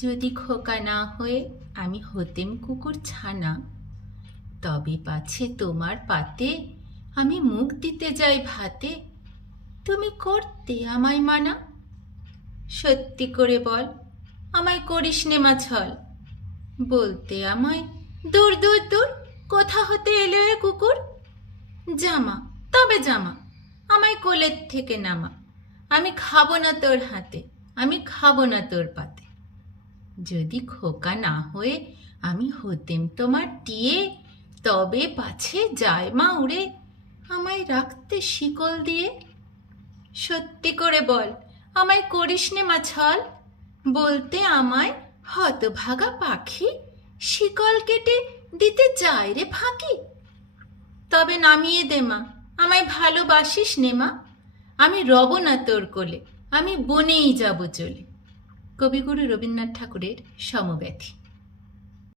যদি খোকা না হয়ে আমি হতেম কুকুর ছানা, তবে পাছে তোমার পাতে আমি মুখ দিতে যাই ভাতে, তুমি করতে আমায় মানা। সত্যি করে বল, আমায় করিস নে মা ছল, বলতে আমায় দূর দূর দূর কোথা হতে এলো এ কুকুর। জামা, তবে জামা, আমায় কোলের থেকে নামা, আমি খাবো না তোর হাতে, আমি খাবো না তোর পাতে। যদি খোকা না হয়ে আমি হতেম তোমার টিয়ে, তবে পাছে যায় মা উড়ে আমায় রাখতে শিকল দিয়ে। সত্যি করে বল, আমায় করিস নে মা ছল, বলতে আমায় হতভাগা পাখি শিকল কেটে দিতে যায় রে ফাঁকি। তবে নামিয়ে দে মা, আমায় ভালোবাসিস নে মা, আমি রব না তোর কোলে, আমি বনেই যাব চলে। কবিগুরু রবীন্দ্রনাথ ঠাকুরের সমব্যথী।